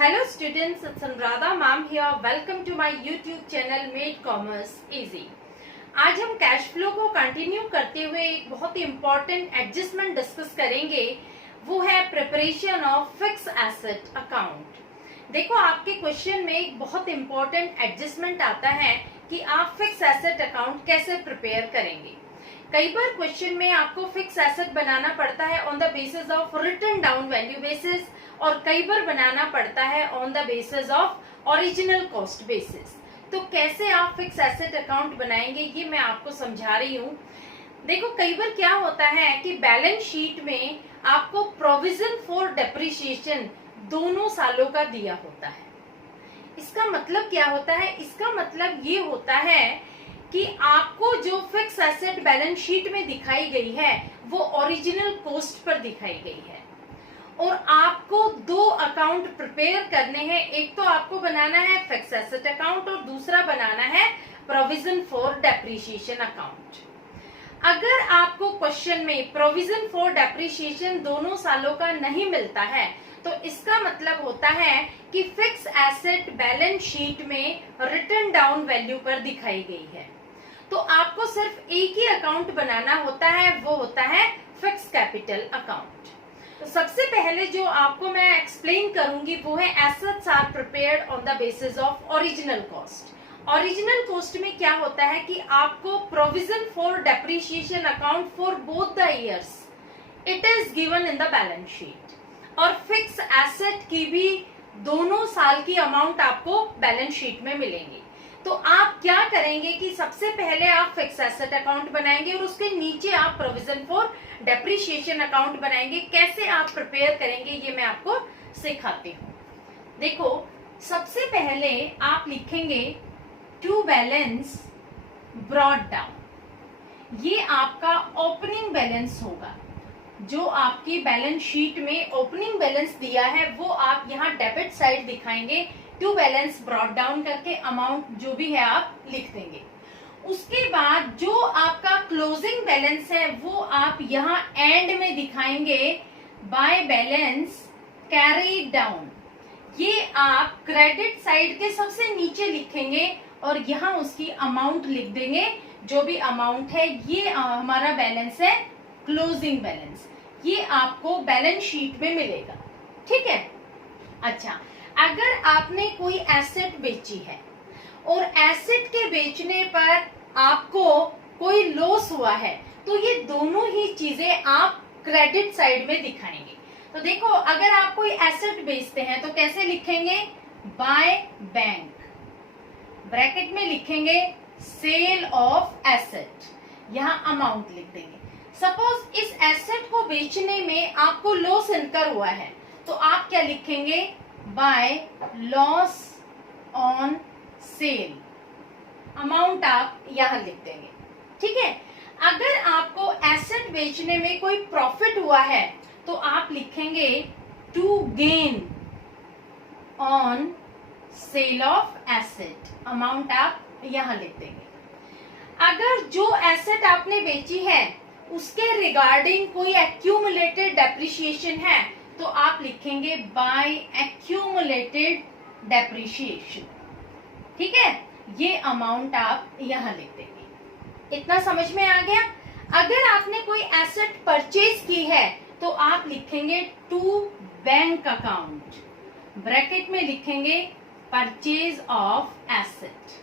Hello students, it's Anuradha ma'am here. Welcome to my YouTube channel Made Commerce Easy. आज हम cash flow को continue करते हुए एक बहुत ही इम्पोर्टेंट एडजस्टमेंट डिस्कस करेंगे, वो है preparation of fix asset account. देखो, आपके क्वेश्चन में एक बहुत इम्पोर्टेंट एडजस्टमेंट आता है कि आप फिक्स एसेट अकाउंट कैसे प्रिपेयर करेंगे। कई बार क्वेश्चन में आपको फिक्स एसेट बनाना पड़ता है on the basis of written down value basis, और कई बार बनाना पड़ता है on the basis of original cost basis. तो कैसे आप फिक्स एसेट अकाउंट बनाएंगे, ये मैं आपको समझा रही हूँ। देखो, कई बार क्या होता है कि बैलेंस शीट में आपको प्रोविजन फॉर डेप्रिसिएशन दोनों सालों का दिया होता है। इसका मतलब क्या होता है? इसका मतलब ये होता है कि आपको जो फिक्स एसेट बैलेंस शीट में दिखाई गई है वो ओरिजिनल कॉस्ट पर दिखाई गई है, और आपको दो अकाउंट प्रिपेयर करने हैं। एक तो आपको बनाना है फिक्स एसेट अकाउंट और दूसरा बनाना है प्रोविजन फॉर डेप्रिसिएशन अकाउंट। अगर आपको क्वेश्चन में प्रोविजन फॉर डेप्रिसिएशन दोनों सालों का नहीं मिलता है तो इसका मतलब होता है कि फिक्स एसेट बैलेंस शीट में रिटन डाउन वैल्यू पर दिखाई गई है। तो आपको सिर्फ एक ही अकाउंट बनाना होता है, वो होता है फिक्स कैपिटल अकाउंट। तो सबसे पहले जो आपको मैं एक्सप्लेन करूंगी वो है assets are prepared on the basis of original cost. Original cost में क्या होता है कि आपको provision for depreciation account for both the years it is given in the balance sheet, और फिक्स एसेट की भी दोनों साल की अमाउंट आपको बैलेंस शीट में मिलेंगी। तो आप क्या करेंगे कि सबसे पहले आप फिक्स एसेट अकाउंट बनाएंगे और उसके नीचे आप प्रोविजन फॉर डेप्रिसिएशन अकाउंट बनाएंगे। कैसे आप प्रिपेयर करेंगे ये मैं आपको सिखाती हूँ। देखो, सबसे पहले आप लिखेंगे टू बैलेंस ब्रॉट डाउन। ये आपका ओपनिंग बैलेंस होगा। जो आपकी बैलेंस शीट में ओपनिंग बैलेंस दिया है वो आप यहाँ डेबिट साइड दिखाएंगे, टू बैलेंस ब्रॉट डाउन करके अमाउंट जो भी है आप लिख देंगे। उसके बाद जो आपका क्लोजिंग बैलेंस है वो आप यहाँ एंड में दिखाएंगे बाय बैलेंस कैरी डाउन। ये आप क्रेडिट साइड के सबसे नीचे लिखेंगे और यहाँ उसकी अमाउंट लिख देंगे। जो भी अमाउंट है ये हमारा बैलेंस है क्लोजिंग बैलेंस, ये आपको बैलेंस शीट में मिलेगा। ठीक है। अच्छा, अगर आपने कोई एसेट बेची है और एसेट के बेचने पर आपको कोई लॉस हुआ है तो ये दोनों ही चीजें आप क्रेडिट साइड में दिखाएंगे। तो देखो, अगर आप कोई एसेट बेचते हैं तो कैसे लिखेंगे? बाय बैंक, ब्रैकेट में लिखेंगे सेल ऑफ एसेट, यहाँ अमाउंट लिख देंगे। सपोज इस एसेट को बेचने में आपको लॉस इनकर हुआ है तो आप क्या लिखेंगे? By loss on cell, amount आप यहां लिख देंगे। ठीक है। अगर आपको एसेट बेचने में कोई प्रॉफिट हुआ है तो आप लिखेंगे to gain on sale of asset, amount आप यहां लिख देंगे। अगर जो एसेट आपने बेची है उसके रिगार्डिंग कोई एक्यूमुलेटेड डेप्रिसिएशन है तो आप लिखेंगे बाय एक्यूमुलेटेड डेप्रिसिएशन। ठीक है, ये अमाउंट आप यहां लिख देंगे। इतना समझ में आ गया? अगर आपने कोई एसेट परचेज की है तो आप लिखेंगे टू बैंक अकाउंट, ब्रैकेट में लिखेंगे परचेज ऑफ एसेट।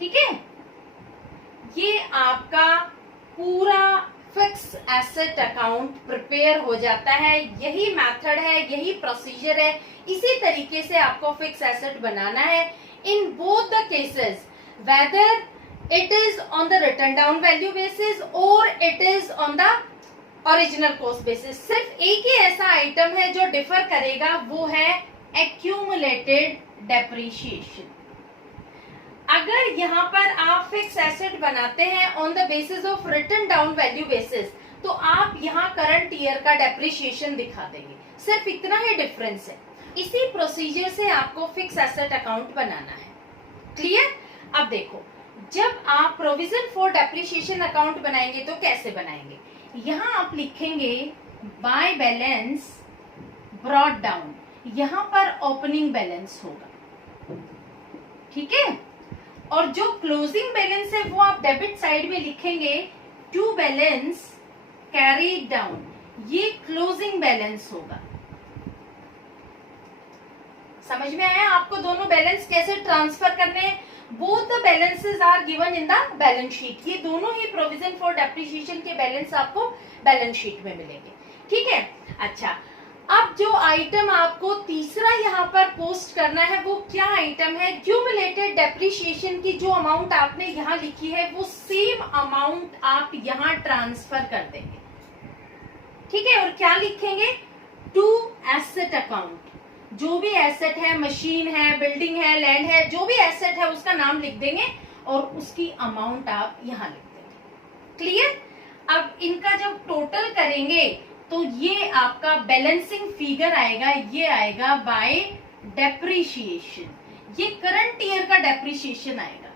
ठीक है, ये आपका पूरा फिक्स एसेट अकाउंट प्रिपेयर हो जाता है। यही मेथड है, यही प्रोसीजर है, इसी तरीके से आपको फिक्स एसेट बनाना है in both the cases, whether it is on the written down value basis or it is on the original cost basis. सिर्फ एक ही ऐसा आइटम है जो डिफर करेगा, वो है एक्यूमुलेटेड डेप्रिसिएशन। अगर यहाँ पर आप फिक्स एसेट बनाते हैं on the basis of written down value basis तो आप यहाँ करंट ईयर का डेप्रिसिएशन दिखा देंगे। सिर्फ इतना ही डिफरेंस है। इसी प्रोसीजर से आपको फिक्स एसेट अकाउंट बनाना है। क्लियर? अब देखो, जब आप प्रोविजन फॉर डेप्रिसिएशन अकाउंट बनाएंगे तो कैसे बनाएंगे? यहाँ आप लिखेंगे बाय बैलेंस ब्रॉट डाउन। यहाँ पर ओपनिंग बैलेंस होगा, ठीक है। और जो क्लोजिंग बैलेंस है वो आप डेबिट साइड में लिखेंगे, टू बैलेंस कैरीड डाउन, ये क्लोजिंग बैलेंस होगा। समझ में आया आपको दोनों बैलेंस कैसे ट्रांसफर करने हैं? Both the balances are given in the balance sheet. ये दोनों ही प्रोविजन फॉर डेप्रिसिएशन के बैलेंस आपको बैलेंस शीट में मिलेंगे, ठीक है। अच्छा, अब जो आइटम आपको तीसरा यहाँ पर पोस्ट करना है वो क्या आइटम है? क्यूमुलेटेड डेप्रिसिएशन की जो अमाउंट आपने यहाँ लिखी है वो सेम अमाउंट आप यहाँ ट्रांसफर कर देंगे, ठीक है। और क्या लिखेंगे? टू एसेट अकाउंट, जो भी एसेट है, मशीन है, बिल्डिंग है, लैंड है, जो भी एसेट है उसका नाम लिख देंगे और उसकी अमाउंट आप यहाँ लिख देंगे, क्लियर। अब इनका जब टोटल करेंगे तो ये आपका बैलेंसिंग फिगर आएगा, ये आएगा बाय डेप्रिसिएशन, ये करंट ईयर का डेप्रिसिएशन आएगा।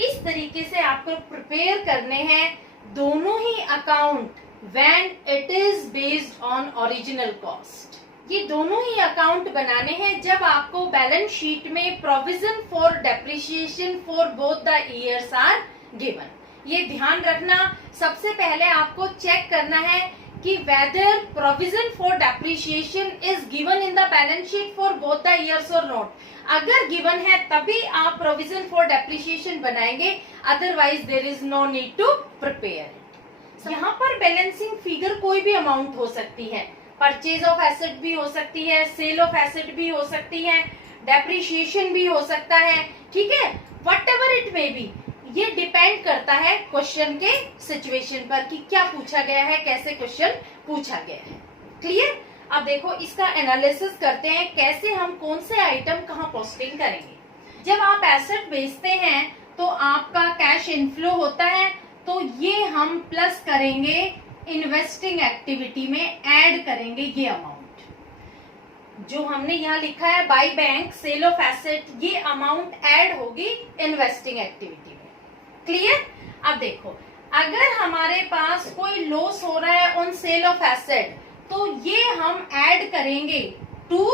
इस तरीके से आपको प्रिपेयर करने हैं दोनों ही account when it is based on original cost। ये दोनों ही अकाउंट बनाने हैं जब आपको बैलेंस शीट में provision for depreciation for both the years are given. ये ध्यान रखना, सबसे पहले आपको चेक करना है कि whether provision for depreciation is given in the balance sheet for both the years or not। अगर given है तभी आप provision for depreciation बनाएंगे, otherwise there is no need to prepare it। यहाँ पर बैलेंसिंग फिगर कोई भी अमाउंट हो सकती है, परचेज ऑफ एसेट भी हो सकती है, सेल ऑफ एसेट भी हो सकती है, डेप्रिसिएशन भी हो सकता है, ठीक है। What ever it may be, ये डिपेंड करता है क्वेश्चन के सिचुएशन पर कि क्या पूछा गया है, कैसे क्वेश्चन पूछा गया है, क्लियर। अब देखो इसका एनालिसिस करते हैं, कैसे हम कौन से आइटम कहाँ पोस्टिंग करेंगे। जब आप एसेट बेचते हैं तो आपका कैश इनफ्लो होता है, तो ये हम प्लस करेंगे इन्वेस्टिंग एक्टिविटी में, ऐड करेंगे ये अमाउंट जो हमने यहाँ लिखा है by bank sale of asset, ये अमाउंट ऐड होगी इन्वेस्टिंग एक्टिविटी में, क्लियर। अब देखो अगर हमारे पास कोई लॉस हो रहा है ऑन सेल ऑफ एसेट तो ये हम ऐड करेंगे टू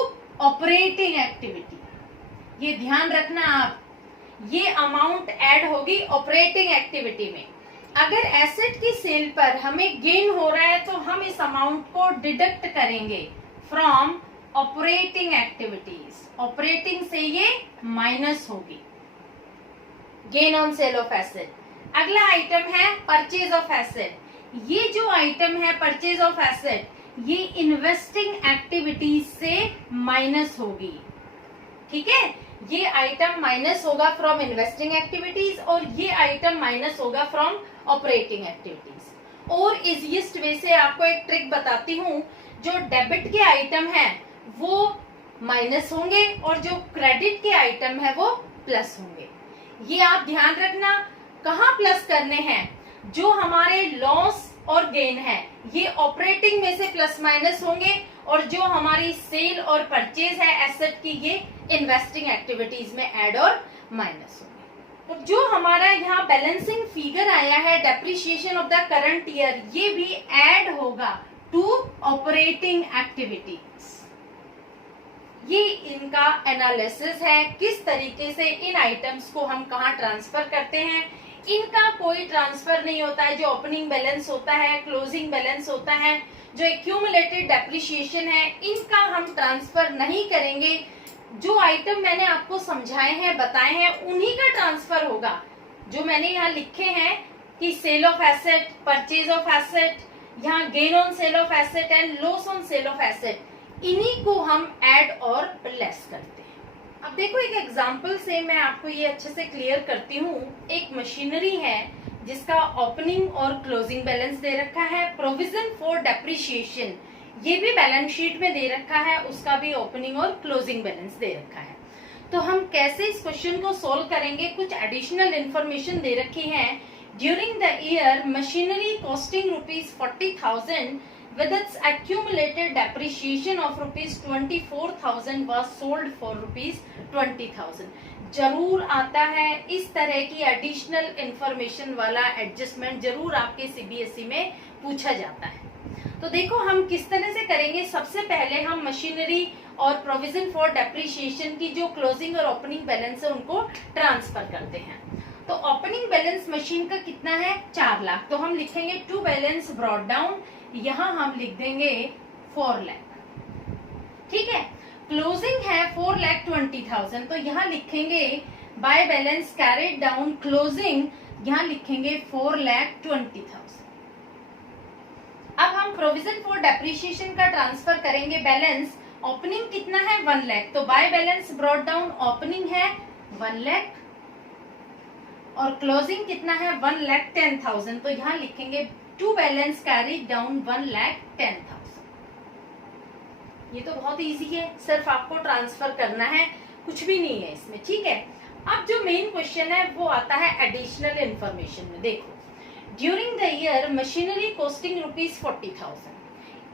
ऑपरेटिंग एक्टिविटी। ये ध्यान रखना आप, ये अमाउंट ऐड होगी ऑपरेटिंग एक्टिविटी में। अगर एसेट की सेल पर हमें गेन हो रहा है तो हम इस अमाउंट को डिडक्ट करेंगे फ्रॉम ऑपरेटिंग एक्टिविटीज, ऑपरेटिंग से ये माइनस होगी gain on sale of asset. अगला आइटम है परचेज ऑफ एसेट। ये जो आइटम है परचेज ऑफ एसेट, ये इन्वेस्टिंग एक्टिविटीज से माइनस होगी, ठीक है। ये आइटम माइनस होगा फ्रॉम इन्वेस्टिंग एक्टिविटीज और ये आइटम माइनस होगा फ्रॉम ऑपरेटिंग एक्टिविटीज। और इजीएस्ट वे से आपको एक ट्रिक बताती हूँ, जो डेबिट के आइटम है वो माइनस होंगे और जो क्रेडिट के आइटम है वो प्लस होंगे। ये आप ध्यान रखना, कहाँ प्लस करने हैं, जो हमारे लॉस और गेन है ये ऑपरेटिंग में से प्लस माइनस होंगे और जो हमारी सेल और परचेज है एसेट की ये इन्वेस्टिंग एक्टिविटीज में ऐड और माइनस होंगे। तो जो हमारा यहाँ बैलेंसिंग फिगर आया है depreciation of the current year, ये भी ऐड होगा टू ऑपरेटिंग एक्टिविटीज। ये इनका एनालिसिस है, किस तरीके से इन आइटम्स को हम कहाँ ट्रांसफर करते हैं। इनका कोई ट्रांसफर नहीं होता है, जो ओपनिंग बैलेंस होता है, क्लोजिंग बैलेंस होता है, जो एक्यूमुलेटेड डेप्रिसिएशन है, इनका हम ट्रांसफर नहीं करेंगे। जो आइटम मैंने आपको समझाए हैं, बताए हैं, उन्हीं का ट्रांसफर होगा। जो मैंने यहाँ लिखे हैं कि sale of asset, purchase of asset, यहाँ gain on sale of asset and loss on sale of asset, इन्हीं को हम ऐड और लेस करते हैं। अब देखो एक एग्जांपल से मैं आपको ये अच्छे से क्लियर करती हूँ। एक मशीनरी है जिसका ओपनिंग और क्लोजिंग बैलेंस दे रखा है, प्रोविजन फॉर डेप्रिसिएशन ये भी बैलेंस शीट में दे रखा है, उसका भी ओपनिंग और क्लोजिंग बैलेंस दे रखा है। तो हम कैसे इस क्वेश्चन को सोल्व करेंगे, कुछ एडिशनल इंफॉर्मेशन दे रखी है। During the year machinery costing ₹40,000 with its accumulated depreciation of ₹24,000 was sold for ₹20,000। जरूर आता है इस तरह की एडिशनल इंफॉर्मेशन वाला एडजस्टमेंट, जरूर आपके सीबीएसई में पूछा जाता है। तो देखो हम किस तरह से करेंगे। सबसे पहले हम मशीनरी और प्रोविजन फॉर डेप्रिसिएशन की जो क्लोजिंग और ओपनिंग बैलेंस है उनको ट्रांसफर करते हैं। तो ओपनिंग बैलेंस मशीन का कितना है 4 लाख, तो हम लिखेंगे टू बैलेंस ब्रॉट डाउन, यहाँ हम लिख देंगे 4 लाख। ठीक है, क्लोजिंग है 4,20,000, तो यहाँ लिखेंगे by balance carried down closing, यहाँ लिखेंगे 4,20,000। अब हम प्रोविजन फॉर डेप्रिसिएशन का ट्रांसफर करेंगे बैलेंस। ओपनिंग कितना है 1 लाख, तो by balance brought down opening है 1 लाख और क्लोजिंग कितना है 1,10,000, तो यहाँ लिखेंगे टू बैलेंस कैरिड डाउन 1,10,000। ये तो बहुत इजी है, सिर्फ आपको ट्रांसफर करना है, कुछ भी नहीं है इसमें। ठीक है, अब जो मेन क्वेश्चन है वो आता है एडिशनल इंफॉर्मेशन में। देखो, during the year machinery costing ₹40,000,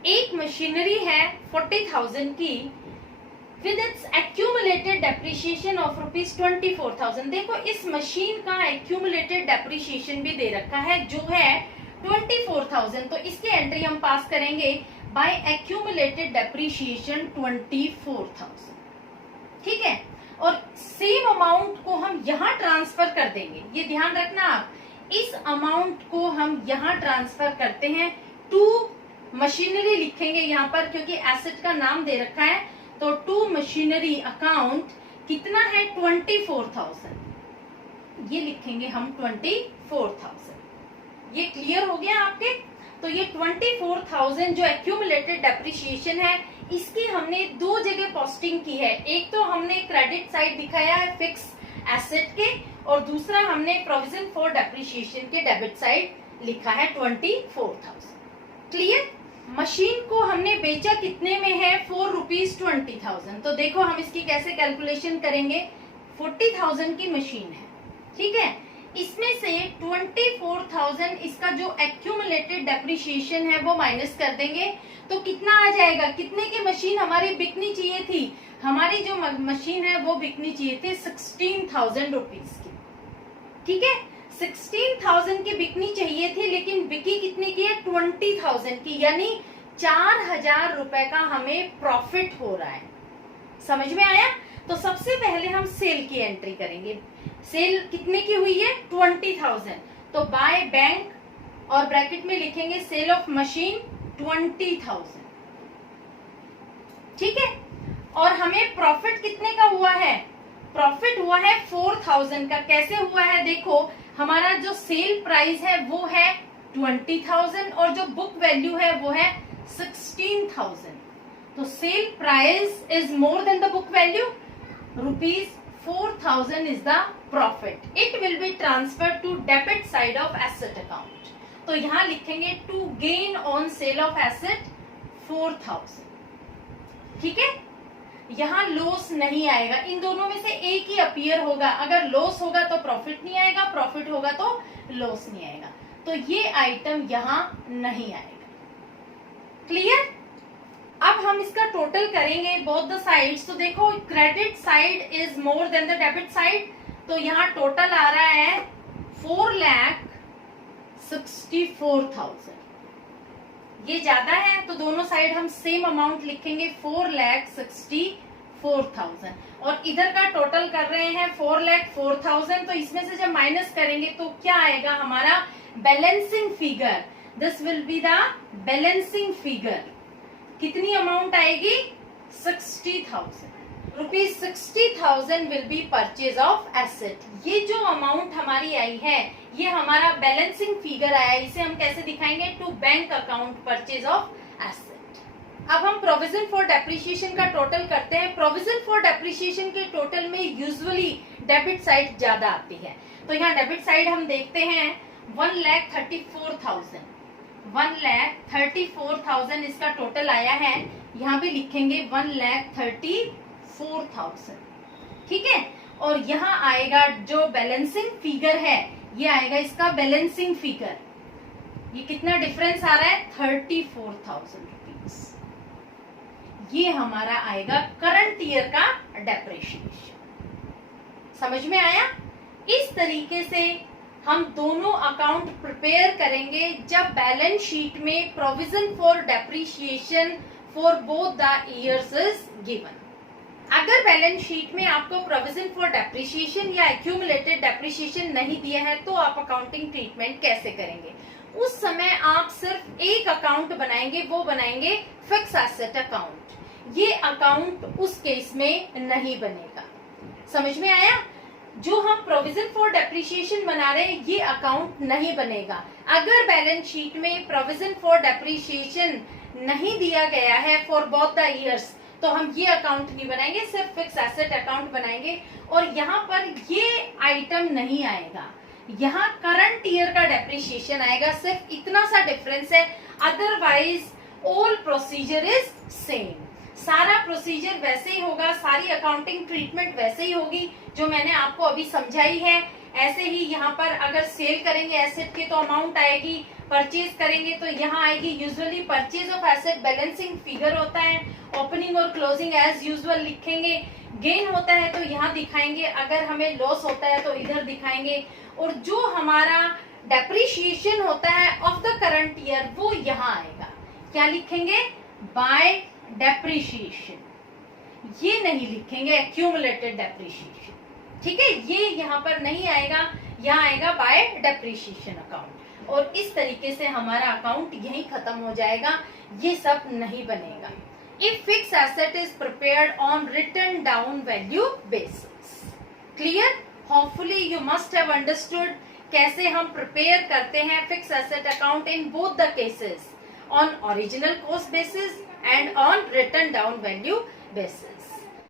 एक मशीनरी है 40,000 की with its accumulated depreciation of ₹24,000। देखो इस मशीन का एक्यूमुलेटेड डेप्रिसिएशन भी दे रखा है जो है 24,000, तो इसकी एंट्री हम पास करेंगे बाय एक्यूमुलेटेड डेप्रिसिएशन 24,000। ठीक है, और सेम अमाउंट को हम यहाँ ट्रांसफर कर देंगे, ये ध्यान रखना आप, इस अमाउंट को हम यहाँ ट्रांसफर करते हैं टू मशीनरी लिखेंगे यहाँ पर क्योंकि एसेट का नाम दे रखा है, तो टू मशीनरी अकाउंट कितना है 24,000, ये लिखेंगे हम 24,000। ये क्लियर हो गया आपके। तो ये 24,000 जो एक्यूमुलेटेड डेप्रिसिएशन है इसकी हमने दो जगह पोस्टिंग की है। एक तो हमने क्रेडिट साइड दिखाया है फिक्स एसेट के, और दूसरा हमने प्रोविजन फॉर डेप्रिसिएशन के डेबिट साइड लिखा है 24,000। क्लियर। मशीन को हमने बेचा कितने में है ₹4,20,000। तो देखो हम इसकी कैसे कैलकुलेशन करेंगे। 40,000 की मशीन है, ठीक है, इसमें से 24,000 इसका जो एक्यूमुलेटेड डेप्रिसिएशन है वो माइनस कर देंगे, तो कितना आ जाएगा, कितने की मशीन हमारी बिकनी चाहिए थी। हमारी जो मशीन है वो बिकनी चाहिए थी 16,000 रुपीज की। ठीक है, 16,000 की बिकनी चाहिए थी, लेकिन बिकी कितने की है 20,000 की, यानी 4,000 रुपए का हमें प्रॉफिट हो रहा है। समझ में आया। तो सबसे पहले हम सेल की एंट्री करेंगे। सेल कितने की हुई है 20,000, तो बाय बैंक और ब्रैकेट में लिखेंगे सेल ऑफ मशीन 20,000। ठीक है, और हमें प्रॉफिट कितने का हुआ है, प्रॉफिट हुआ है 4,000 का। कैसे हुआ है, देखो हमारा जो सेल प्राइस है वो है 20,000 और जो बुक वैल्यू है वो है 16,000। तो sale price is more than the book value, ₹4,000 is the profit. It will be transferred to debit side of asset account. तो यहाँ लिखेंगे to gain on sale of asset 4,000. ठीक है, यहाँ लॉस नहीं आएगा, इन दोनों में से एक ही अपीयर होगा। अगर लॉस होगा तो प्रॉफिट नहीं आएगा, प्रॉफिट होगा तो लॉस नहीं आएगा, तो ये आइटम यहाँ नहीं आएगा। क्लियर। अब हम इसका टोटल करेंगे बोथ द साइड्स। तो देखो credit side is more than the debit side, तो यहाँ टोटल आ रहा है 4,64,000। ये ज्यादा है तो दोनों साइड हम सेम अमाउंट लिखेंगे 4,64,000, और इधर का टोटल कर रहे हैं 4,04,000। तो इसमें से जब माइनस करेंगे तो क्या आएगा हमारा balancing figure. This will be the balancing figure. कितनी अमाउंट आएगी 60,000 rupees. 60,000 will be purchase of asset. ये जो अमाउंट हमारी आई है ये हमारा बैलेंसिंग फिगर आया। इसे हम कैसे दिखाएंगे, to bank account purchase of asset. अब हम प्रोविजन फॉर डेप्रिसिएशन का टोटल करते हैं। प्रोविजन फॉर डेप्रिसिएशन के टोटल में यूजुअली डेबिट साइड ज्यादा आती है, तो यहाँ डेबिट साइड हम देखते हैं 1,34,000। 1,34,000 इसका टोटल आया है, यहाँ भी लिखेंगे 1,34,000। ठीक है, और यहाँ आएगा जो बैलेंसिंग फिगर है, ये आएगा इसका बैलेंसिंग फिगर। ये कितना डिफरेंस आ रहा है 34,000 रुपीज। ये हमारा आएगा करंट ईयर का डेप्रिसिएशन। समझ में आया। इस तरीके से हम दोनों अकाउंट प्रिपेयर करेंगे जब बैलेंस शीट में provision for depreciation for both the years is given. अगर बैलेंस शीट में आपको प्रोविजन फॉर डेप्रिसिएशन या एक्यूमुलेटेड डेप्रिसिएशन नहीं दिया है तो आप अकाउंटिंग ट्रीटमेंट कैसे करेंगे? उस समय आप सिर्फ एक अकाउंट बनाएंगे, वो बनाएंगे फिक्स एसेट अकाउंट। ये अकाउंट उस केस में नहीं बनेगा। समझ में आया? जो हम प्रोविजन फॉर डेप्रिसिएशन बना रहे हैं ये अकाउंट नहीं बनेगा। अगर बैलेंस शीट में प्रोविजन फॉर डेप्रिसिएशन नहीं दिया गया है फॉर बोथ द ईयर्स तो हम ये अकाउंट नहीं बनाएंगे, सिर्फ फिक्स एसेट अकाउंट बनाएंगे। और यहाँ पर ये आइटम नहीं आएगा, यहाँ करंट ईयर का डेप्रिसिएशन आएगा। सिर्फ इतना सा डिफरेंस है, otherwise all procedure is same. सारा प्रोसीजर वैसे ही होगा, सारी अकाउंटिंग ट्रीटमेंट वैसे ही होगी जो मैंने आपको अभी समझाई है। ऐसे ही यहाँ पर अगर सेल करेंगे एसेट के तो अमाउंट आएगी, परचेज करेंगे तो यहाँ आएगी। Usually purchase of asset balancing figure होता है, ओपनिंग और क्लोजिंग एज यूजुअल लिखेंगे। गेन होता है तो यहाँ दिखाएंगे, अगर हमें लॉस होता है तो इधर दिखाएंगे। और जो हमारा डेप्रिसिएशन होता है ऑफ द करंट ईयर वो यहाँ आएगा। क्या लिखेंगे? Bye depreciation. ये नहीं लिखेंगे एक्यूमुलेटेड डेप्रिसिएशन, ठीक है? ये यहाँ पर नहीं आएगा, यहाँ आएगा बाय डेप्रिसिएशन अकाउंट। और इस तरीके से हमारा अकाउंट यही खत्म हो जाएगा, ये सब नहीं बनेगा। If fixed asset is prepared on written down value basis. Clear? Hopefully you must have understood कैसे हम prepare करते हैं fixed asset account in both the cases, on original cost basis and on written down value basis.